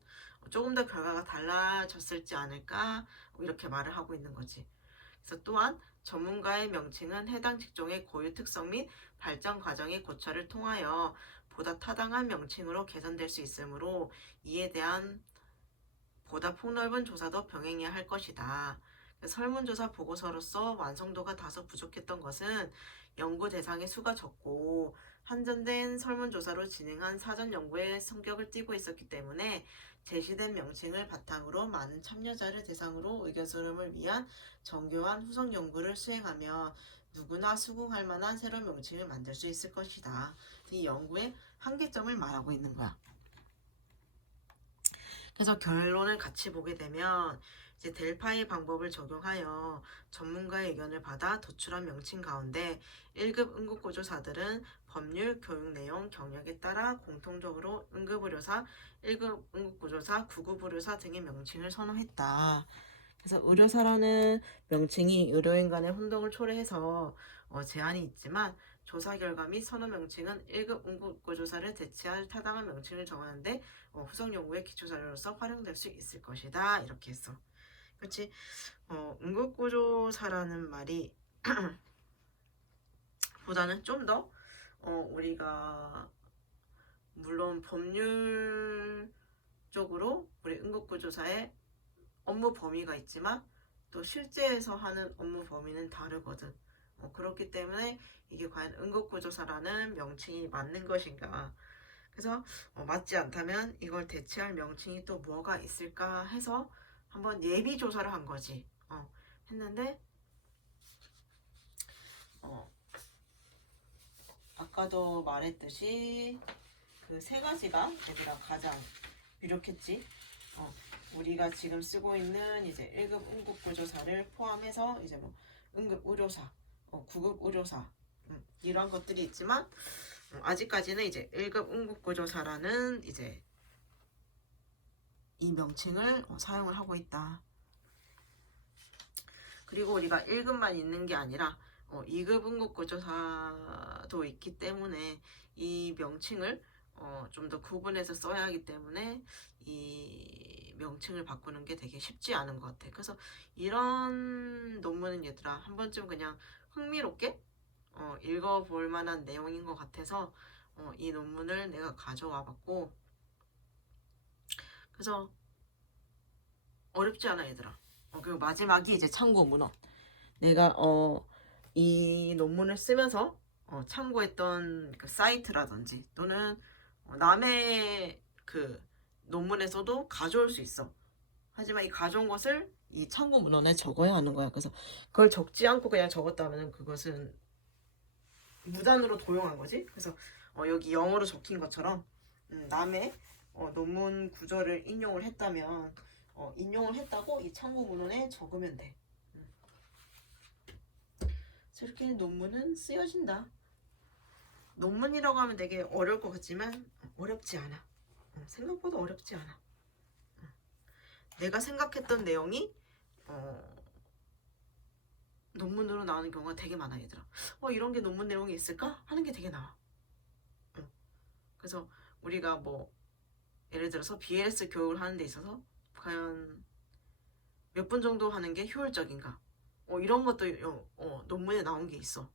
조금 더 결과가 달라졌을지 않을까 이렇게 말을 하고 있는 거지. 그래서 또한 전문가의 명칭은 해당 직종의 고유 특성 및 발전 과정의 고찰을 통하여 보다 타당한 명칭으로 개선될 수 있으므로 이에 대한 보다 폭넓은 조사도 병행해야 할 것이다. 설문조사 보고서로서 완성도가 다소 부족했던 것은 연구 대상의 수가 적고 한정된 설문조사로 진행한 사전 연구의 성격을 띠고 있었기 때문에 제시된 명칭을 바탕으로 많은 참여자를 대상으로 의견 수렴을 위한 정교한 후속 연구를 수행하며 누구나 수긍할 만한 새로운 명칭을 만들 수 있을 것이다. 이 연구의 한계점을 말하고 있는 거야. 그래서 결론을 같이 보게 되면 이제 델파이 방법을 적용하여 전문가의 의견을 받아 도출한 명칭 가운데 1급 응급구조사들은 법률, 교육 내용, 경력에 따라 공통적으로 응급의료사, 1급 응급구조사, 9급 의료사 등의 명칭을 선호했다. 그래서 의료사라는 명칭이 의료인 간의 혼동을 초래해서 제한이 있지만 조사 결과 및 선호 명칭은 1급 응급구조사를 대체할 타당한 명칭을 정하는데 후속 연구의 기초자료로서 활용될 수 있을 것이다. 이렇게 했어. 그렇지? 응급구조사라는 말이 보다는 좀 더 우리가 물론 법률적으로 우리 응급구조사의 업무 범위가 있지만 또 실제에서 하는 업무 범위는 다르거든. 그렇기 때문에 이게 과연 응급구조사라는 명칭이 맞는 것인가. 그래서 맞지 않다면 이걸 대체할 명칭이 또 뭐가 있을까 해서 한번 예비 조사를 한 거지. 했는데 아까도 말했듯이 그 세 가지가 얘들아 가장 유력했지. 우리가 지금 쓰고 있는 이제 1급 응급구조사를 포함해서 이제 뭐 응급의료사, 9급 의료사 이런 것들이 있지만 아직까지는 이제 1급 응급구조사라는 이제 이 명칭을 사용을 하고 있다. 그리고 우리가 1급만 있는 게 아니라 2급 응급구조사도 있기 때문에 이 명칭을 좀 더 구분해서 써야 하기 때문에 이 명칭을 바꾸는 게 되게 쉽지 않은 것 같아. 그래서 이런 논문은 얘들아 한 번쯤 그냥 흥미롭게 읽어볼 만한 내용인 것 같아서 이 논문을 내가 가져와 봤고, 그래서 어렵지 않아 얘들아. 그리고 마지막이 이제 참고 문헌. 내가 이 논문을 쓰면서 참고했던 그 사이트라든지 또는 남의 그 논문에서도 가져올 수 있어. 하지만 이 가져온 것을 이 참고 문헌에 적어야 하는 거야. 그래서 그걸 적지 않고 그냥 적었다면 그것은 무단으로 도용한 거지. 그래서 여기 영어로 적힌 것처럼 남의 논문 구절을 인용을 했다면 인용을 했다고 이 참고 문헌에 적으면 돼. 이렇게 논문은 쓰여진다. 논문이라고 하면 되게 어려울 것 같지만 어렵지 않아. 생각보다 어렵지 않아. 내가 생각했던 내용이 논문으로 나오는 경우가 되게 많아 얘들아. 이런 게 논문 내용이 있을까? 하는 게 되게 나와. 그래서 우리가 뭐 예를 들어서 BLS 교육을 하는 데 있어서 과연 몇 분 정도 하는 게 효율적인가? 이런 것도 논문에 나온 게 있어.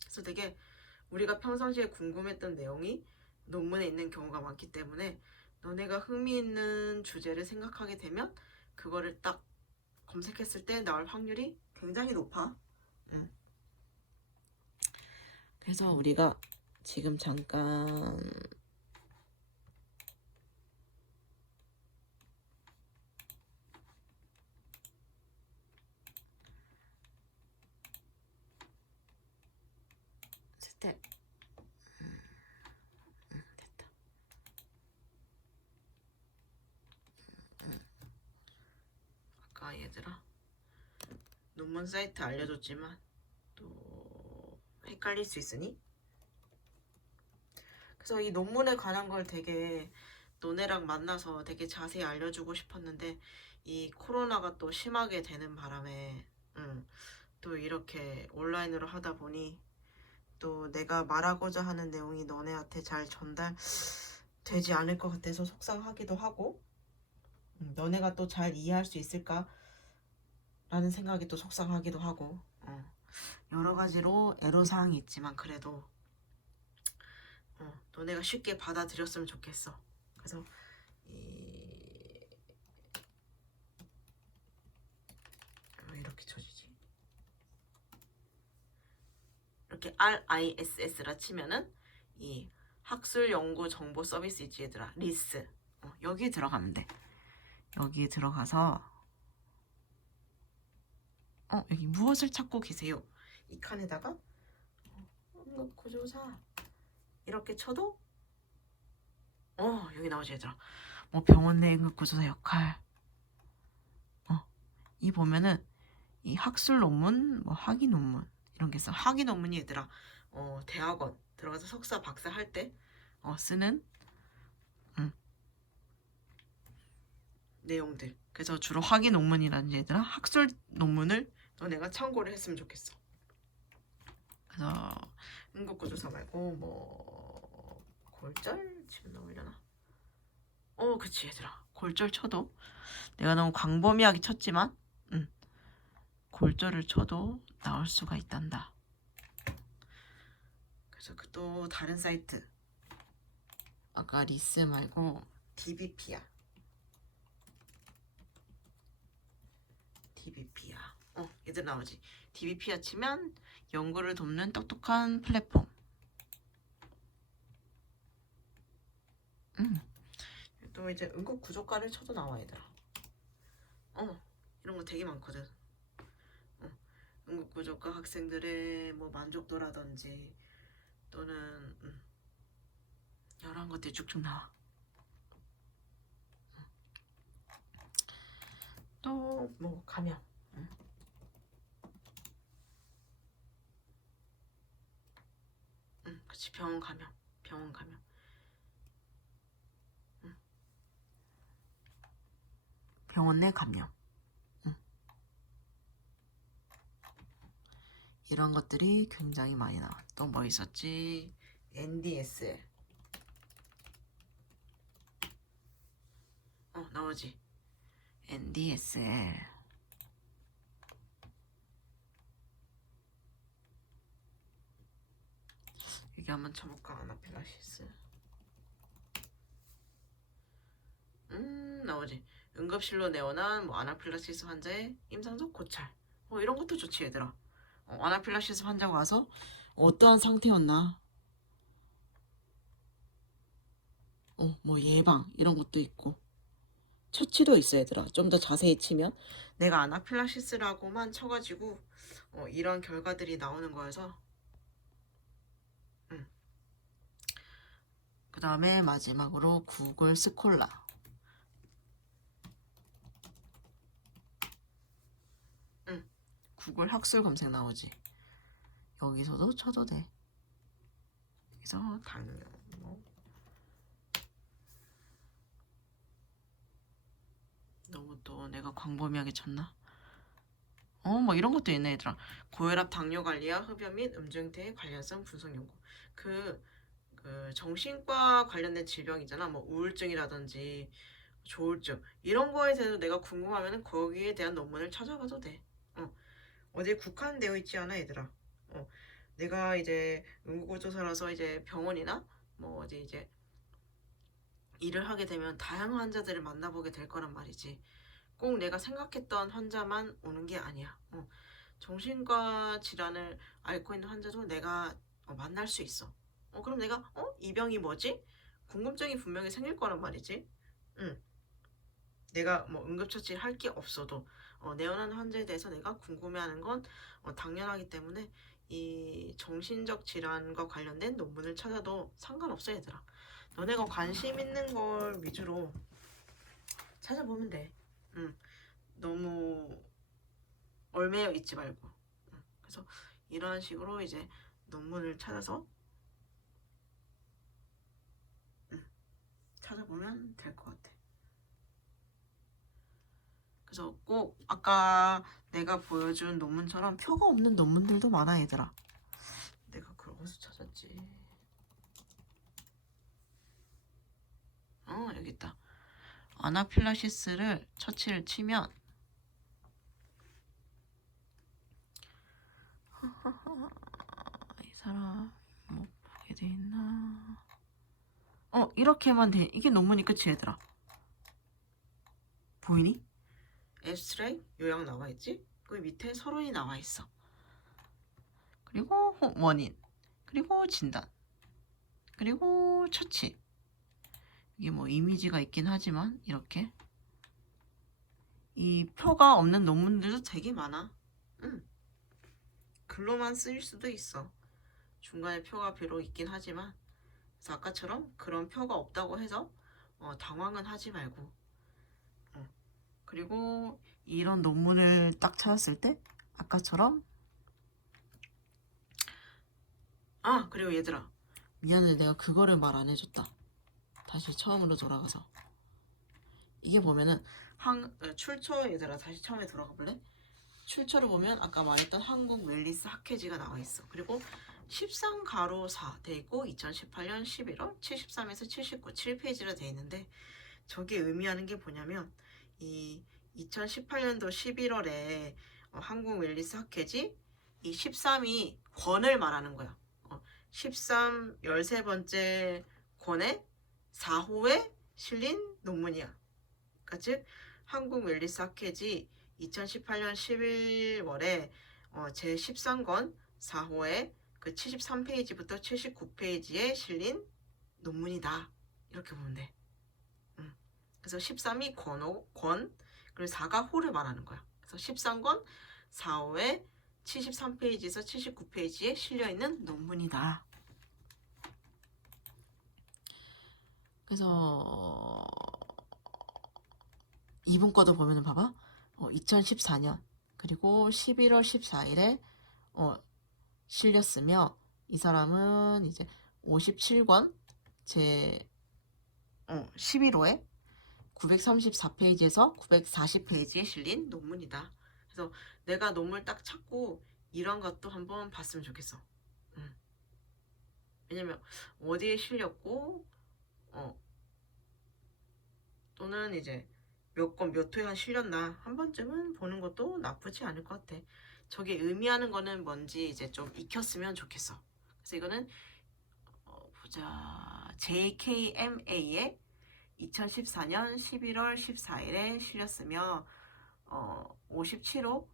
그래서 되게 우리가 평상시에 궁금했던 내용이 논문에 있는 경우가 많기 때문에 너네가 흥미있는 주제를 생각하게 되면 그거를 딱 검색했을 때 나올 확률이 굉장히 높아. 그래서 우리가 지금 잠깐 스텝 됐다. 아까 얘들아 논문 사이트 알려줬지만 또 헷갈릴 수 있으니 그래서 이 논문에 관한 걸 되게 너네랑 만나서 되게 자세히 알려주고 싶었는데 이 코로나가 또 심하게 되는 바람에 또 이렇게 온라인으로 하다 보니 또 내가 말하고자 하는 내용이 너네한테 잘 전달되지 않을 것 같아서 속상하기도 하고 너네가 또 잘 이해할 수 있을까 라는 생각이 또 속상하기도 하고 여러 가지로 애로사항이 있지만 그래도 너네가 쉽게 받아들였으면 좋겠어. 그래서 왜 이렇게 쳐지지? 이렇게 RISS라 치면은 이 학술 연구 정보 서비스 있지 얘들아. 리스. 여기에 들어가면 돼. 여기에 들어가서 여기 무엇을 찾고 계세요? 이 칸에다가 응급구조사 이렇게 쳐도 여기 나오지 얘들아. 뭐 병원 내 응급구조사 역할 이 보면은 이 학술 논문, 뭐 학위 논문 이런 게 있어. 학위 논문이 얘들아 대학원 들어가서 석사 박사 할 때 쓰는 내용들. 그래서 주로 학위 논문이라는 얘들아 학술 논문을 너네가 참고를 했으면 좋겠어. 그래서 응급구조사 말고 뭐 골절 치면 나오려나? 그치 얘들아 골절 쳐도 내가 너무 광범위하게 쳤지만 골절을 쳐도 나올 수가 있단다. 그래서 또 다른 사이트 아까 리스 말고 DBP야. DBP야. 얘들 나오지. DBP야 치면 연구를 돕는 똑똑한 플랫폼. 또 이제 응급구조과를 쳐도 나와 얘들아. 이런 거 되게 많거든. 응급구조과 학생들의 뭐 만족도라든지 또는 여러 것들이 쭉쭉 나와. 또 뭐 감염. 그치 병원 감염. 병원 내 감염. 이런 것들이 굉장히 많이 나와. 또 뭐 있었지? NDSL. 나오지. NDSL. 여기 한번 쳐볼까? 아나필라시스. 나오지. 응급실로 내원한 뭐 아나필라시스 환자의 임상적 고찰. 이런 것도 좋지 얘들아. 아나필라시스 환자가 와서 어떠한 상태였나? 뭐 예방 이런 것도 있고 처치도 있어 얘들아. 좀 더 자세히 치면 내가 아나필라시스라고만 쳐가지고 이런 결과들이 나오는 거여서 그 다음에 마지막으로 구글 스콜라. 구글 학술 검색 나오지. 여기서도 쳐도 돼. 여기서 당뇨 너무 또 내가 광범위하게 쳤나? 뭐 이런 것도 있네 얘들아. 고혈압 당뇨 관리와 흡연 및 음주행태의 관련성 분석 연구. 그 정신과 관련된 질병이잖아. 뭐 우울증이라든지 조울증 이런 거에 대해서 내가 궁금하면은 거기에 대한 논문을 찾아봐도 돼. 어디에 국한되어 있지 않아 얘들아. 내가 이제 응급구조사라서 이제 병원이나 뭐 어디 이제 일을 하게 되면 다양한 환자들을 만나보게 될 거란 말이지. 꼭 내가 생각했던 환자만 오는 게 아니야. 정신과 질환을 앓고 있는 환자도 내가 만날 수 있어. 그럼 내가 이 병이 뭐지? 궁금증이 분명히 생길 거란 말이지. 내가 뭐 응급처치를 할 게 없어도 내원하는 환자에 대해서 내가 궁금해하는 건 당연하기 때문에 이 정신적 질환과 관련된 논문을 찾아도 상관없어 얘들아. 너네가 관심 있는 걸 위주로 찾아보면 돼. 너무 얼매여 있지 말고. 그래서 이런 식으로 이제 논문을 찾아서 찾아보면 될 것 같아. 그래서 꼭 아까 내가 보여준 논문처럼 표가 없는 논문들도 많아 얘들아. 내가 그걸 어디서 찾았지? 여기 있다. 아나필라시스를 처치를 치면 이 사람 뭐 보게 돼 있나? 이렇게만 돼. 이게 논문이 끝이 얘들아. 보이니? 앱스트랙 요약 나와 있지? 그 밑에 서론이 나와 있어. 그리고 원인, 그리고 진단, 그리고 처치. 이게 뭐 이미지가 있긴 하지만 이렇게 이 표가 없는 논문들도 되게 많아. 글로만 쓰일 수도 있어. 중간에 표가 비록 있긴 하지만, 그래서 아까처럼 그런 표가 없다고 해서 당황은 하지 말고. 그리고 이런 논문을 딱 찾았을 때 아까처럼 그리고 얘들아, 미안해, 내가 그거를 말 안 해줬다. 다시 처음으로 돌아가서 이게 보면은 출처 얘들아, 다시 처음에 돌아가 볼래? 출처를 보면 아까 말했던 한국 웰리스 학회지가 나와 있어. 그리고 13가로 4 돼 있고 2018년 11월 73에서 79 7페이지로 돼 있는데, 저게 의미하는 게 뭐냐면 이 2018년도 11월에 한국 웰리스 학회지 이 13이 권을 말하는 거야. 13 13번째 권의 4호에 실린 논문이야. 그러니까 즉 한국 웰리스 학회지 2018년 11월에 제 13권 4호에 그 73페이지부터 79페이지에 실린 논문이다. 이렇게 보면 돼. 그래서 13이 권, 그리고 4가 호를 말하는 거야. 그래서 13권 4호에 73페이지에서 79페이지에 실려있는 논문이다. 그래서 이분 거도 보면은 봐봐. 2014년 그리고 11월 14일에 실렸으며, 이 사람은 이제 57권 제 11호에 934페이지에서 940페이지에 실린 논문이다. 그래서 내가 논문을 딱 찾고 이런 것도 한번 봤으면 좋겠어. 왜냐면 어디에 실렸고 또는 이제 몇 권 몇 호에 실렸나 한 번쯤은 보는 것도 나쁘지 않을 것 같아. 저게 의미하는 거는 뭔지 이제 좀 익혔으면 좋겠어. 그래서 이거는 보자, JKMA에 2014년 11월 14일에 실렸으며 57호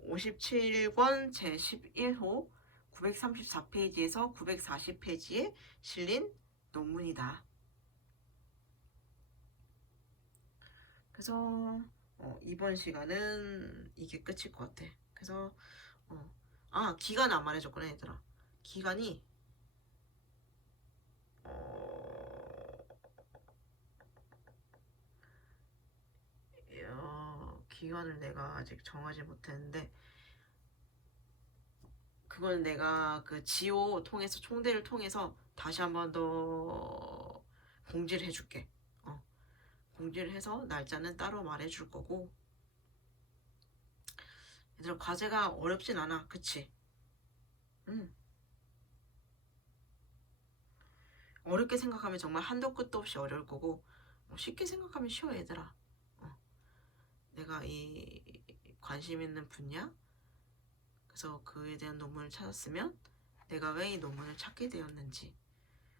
57권 제11호 934페이지에서 940페이지에 실린 논문이다. 그래서 이번 시간은 이게 끝일 것 같아. 그래서 기간 안 말해줬구나 얘들아. 기간이 기간을 내가 아직 정하지 못했는데, 그건 내가 그 지오 통해서 총대를 통해서 다시 한 번 더 공지를 해줄게. 공지를 해서 날짜는 따로 말해줄 거고. 얘들아, 과제가 어렵진 않아, 그치? 어렵게 생각하면 정말 한도 끝도 없이 어려울 거고, 쉽게 생각하면 쉬워 얘들아. 내가 이 관심 있는 분야, 그래서 그에 대한 논문을 찾았으면 내가 왜 이 논문을 찾게 되었는지,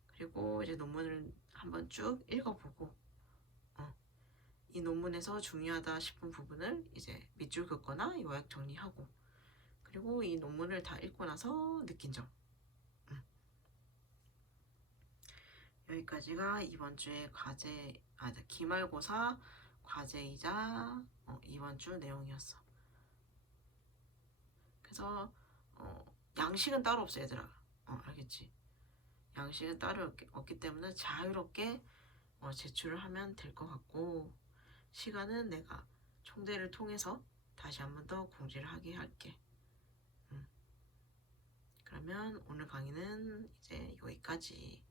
그리고 이제 논문을 한번 쭉 읽어보고 이 논문에서 중요하다 싶은 부분을 이제 밑줄 긋거나 요약 정리하고, 그리고 이 논문을 다 읽고 나서 느낀 점. 여기까지가 이번 주의 과제, 기말고사 과제이자 이번 주 내용이었어. 그래서 양식은 따로 없어 얘들아. 알겠지? 양식은 따로 없기 때문에 자유롭게 제출을 하면 될 것 같고, 시간은 내가 총대를 통해서 다시 한 번 더 공지를 하게 할게. 그러면 오늘 강의는 이제 여기까지.